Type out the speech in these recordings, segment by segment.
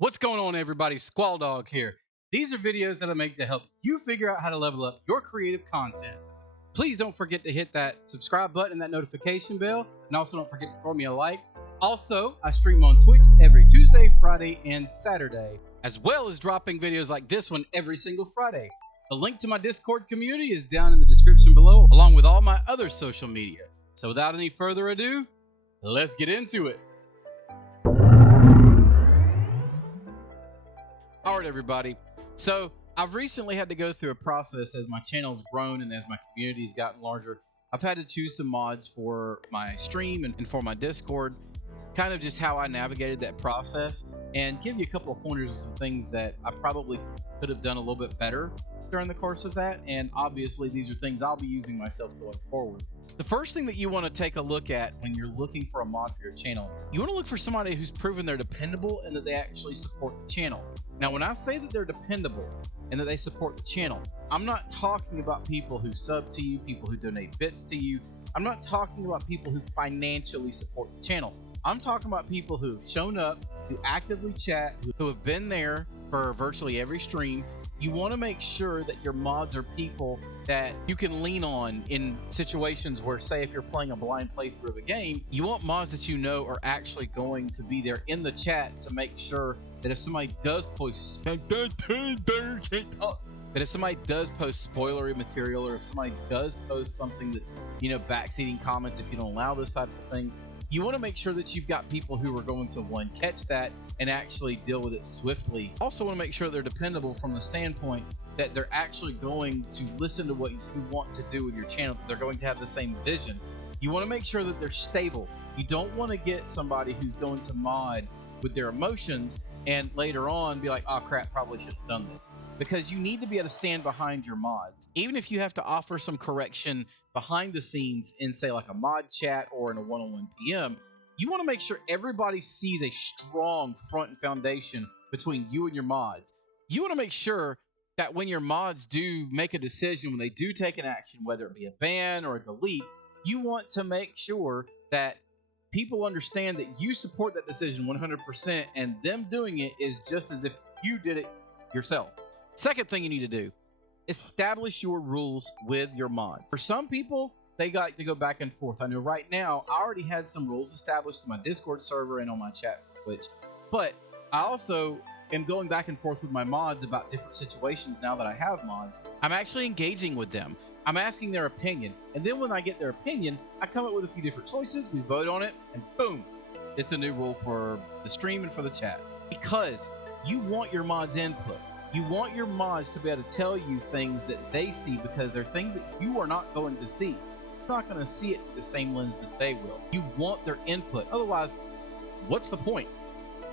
What's going on, everybody? SquallDawg here. These are videos that I make to help you figure out how to level up your creative content. Please don't forget to hit that subscribe button and that notification bell, and also don't forget to throw me a like. Also, I stream on Twitch every Tuesday, Friday, and Saturday, as well as dropping videos like this one every single Friday. The link to my Discord community is down in the description below, along with all my other social media. So without any further ado, let's get into it. Alright, everybody, so I've recently had to go through a process as my channel's grown and as my community's gotten larger. I've had to choose some mods for my stream and for my Discord, kind of just how I navigated that process, and give you a couple of pointers of some things that I probably could have done a little bit better during the course of that, and obviously these are things I'll be using myself going forward. The first thing that you want to take a look at when you're looking for a mod for your channel, you want to look for somebody who's proven they're dependable and that they actually support the channel. Now, when I say that they're dependable and that they support the channel, I'm not talking about people who sub to you, people who donate bits to you. I'm not talking about people who financially support the channel. I'm talking about people who've shown up, who actively chat, who have been there for virtually every stream. You want to make sure that your mods are people that you can lean on in situations where, say, if you're playing a blind playthrough of a game, you want mods that you know are actually going to be there in the chat to make sure that if somebody does post spoilery material, or if somebody does post something that's, backseating comments, if you don't allow those types of things, you want to make sure that you've got people who are going to, one, catch that and actually deal with it swiftly. Also want to make sure they're dependable from the standpoint that they're actually going to listen to what you want to do with your channel. They're going to have the same vision. You want to make sure that they're stable. You don't want to get somebody who's going to mod with their emotions and later on be like, oh crap, probably should have done this. Because you need to be able to stand behind your mods. Even if you have to offer some correction behind the scenes in, say, like a mod chat or in a one-on-one PM, you want to make sure everybody sees a strong front and foundation between you and your mods. You want to make sure that when your mods do make a decision, when they do take an action, whether it be a ban or a delete, you want to make sure that people understand that you support that decision 100%, and them doing it is just as if you did it yourself. Second thing you need to do, establish your rules with your mods. For some people, they got to go back and forth. I know right now I already had some rules established in my Discord server and on my chat Twitch, but I also am going back and forth with my mods about different situations. Now that I have mods, I'm actually engaging with them. I'm asking their opinion, and then when I get their opinion, I come up with a few different choices, we vote on it, and boom, it's a new rule for the stream and for the chat. Because you want your mods' input. You want your mods to be able to tell you things that they see, because they're things that you are not going to see. You're not going to see it through the same lens that they will. You want their input. Otherwise, what's the point?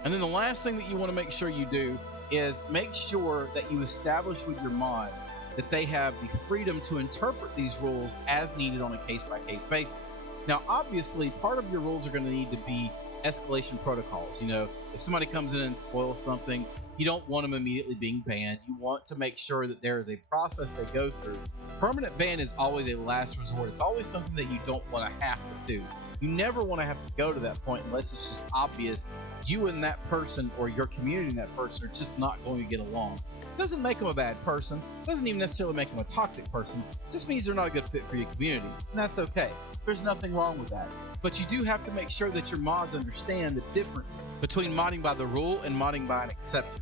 And then the last thing that you want to make sure you do is make sure that you establish with your mods that they have the freedom to interpret these rules as needed on a case-by-case basis. Now, obviously, part of your rules are going to need to be escalation protocols. If somebody comes in and spoils something, you don't want them immediately being banned. You want to make sure that there is a process they go through. Permanent ban is always a last resort. It's always something that you don't want to have to do. You never want to have to go to that point unless it's just obvious you and that person, or your community and that person, are just not going to get along. It doesn't make them a bad person. It doesn't even necessarily make them a toxic person. It just means they're not a good fit for your community, and that's okay. There's nothing wrong with that. But you do have to make sure that your mods understand the difference between modding by the rule and modding by an exception.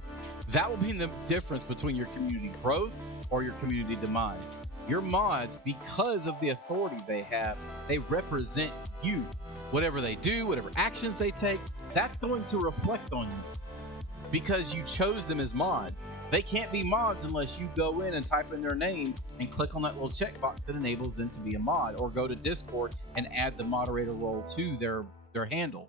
That will be the difference between your community growth or your community demise. Your mods, because of the authority they have, they represent you. Whatever they do, whatever actions they take, that's going to reflect on you because you chose them as mods. They can't be mods unless you go in and type in their name and click on that little checkbox that enables them to be a mod, or go to Discord and add the moderator role to their handle.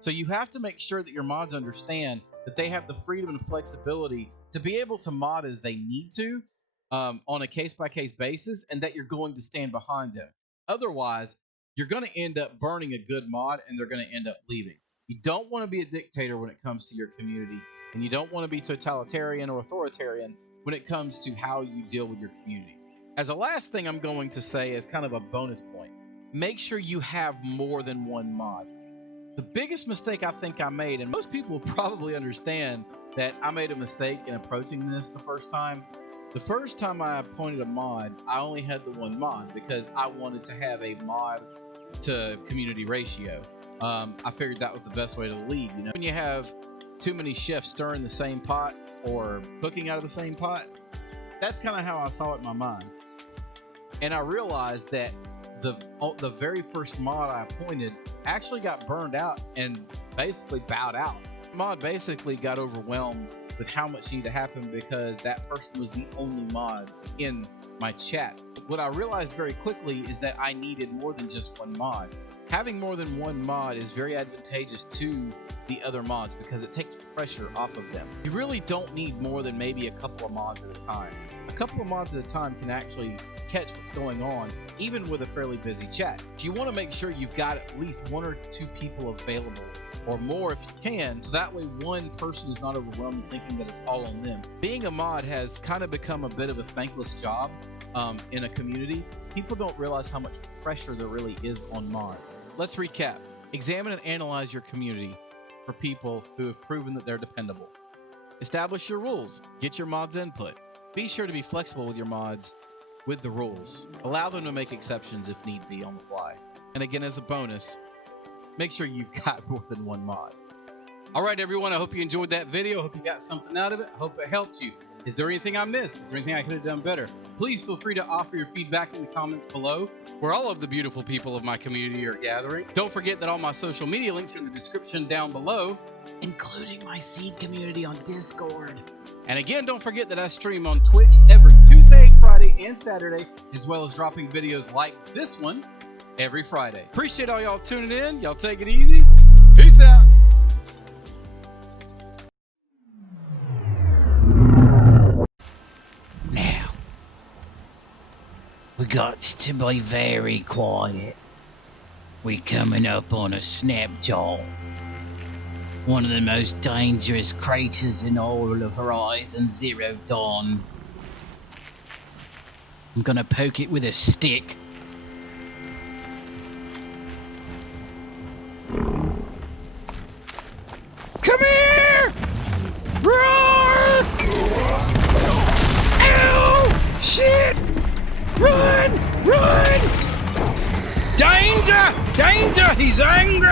So you have to make sure that your mods understand that they have the freedom and flexibility to be able to mod as they need to, on a case-by-case basis, and that you're going to stand behind them. Otherwise, you're going to end up burning a good mod and they're going to end up leaving. You don't want to be a dictator when it comes to your community, and you don't want to be totalitarian or authoritarian when it comes to how you deal with your community. As a last thing I'm going to say as kind of a bonus point, make sure you have more than one mod. The biggest mistake I think I made, and most people will probably understand, that I made a mistake in approaching this the first time. The first time I appointed a mod, I only had the one mod because I wanted to have a mod to community ratio. I figured that was the best way to lead. You know, when you have too many chefs stirring the same pot or cooking out of the same pot, that's kind of how I saw it in my mind. And I realized that the very first mod I appointed actually got burned out and basically bowed out. The mod basically got overwhelmed with how much needed to happen because that person was the only mod in my chat. What I realized very quickly is that I needed more than just one mod. Having more than one mod is very advantageous to the other mods because it takes pressure off of them. You really don't need more than maybe a couple of mods at a time. A couple of mods at a time can actually catch what's going on, even with a fairly busy chat. You want to make sure you've got at least one or two people available, or more if you can, so that way one person is not overwhelmed thinking that it's all on them. Being a mod has kind of become a bit of a thankless job in a community. People don't realize how much pressure there really is on mods. Let's recap. Examine and analyze your community for people who have proven that they're dependable. Establish your rules. Get your mods' input. Be sure to be flexible with your mods with the rules. Allow them to make exceptions if need be on the fly. And again, as a bonus, make sure you've got more than one mod. All right, everyone, I hope you enjoyed that video. I hope you got something out of it. I hope it helped you. Is there anything I missed? Is there anything I could have done better? Please feel free to offer your feedback in the comments below, where all of the beautiful people of my community are gathering. Don't forget that all my social media links are in the description down below, including my seed community on Discord. And again, don't forget that I stream on Twitch every Tuesday, Friday, and Saturday, as well as dropping videos like this one every Friday. Appreciate all y'all tuning in. Y'all take it easy. Peace out. Now, we got to be very quiet. We're coming up on a snapjaw. One of the most dangerous creatures in all of Horizon Zero Dawn. I'm gonna poke it with a stick. Come here! Roar! Ow! Shit! Run! Run! Danger! Danger! He's angry!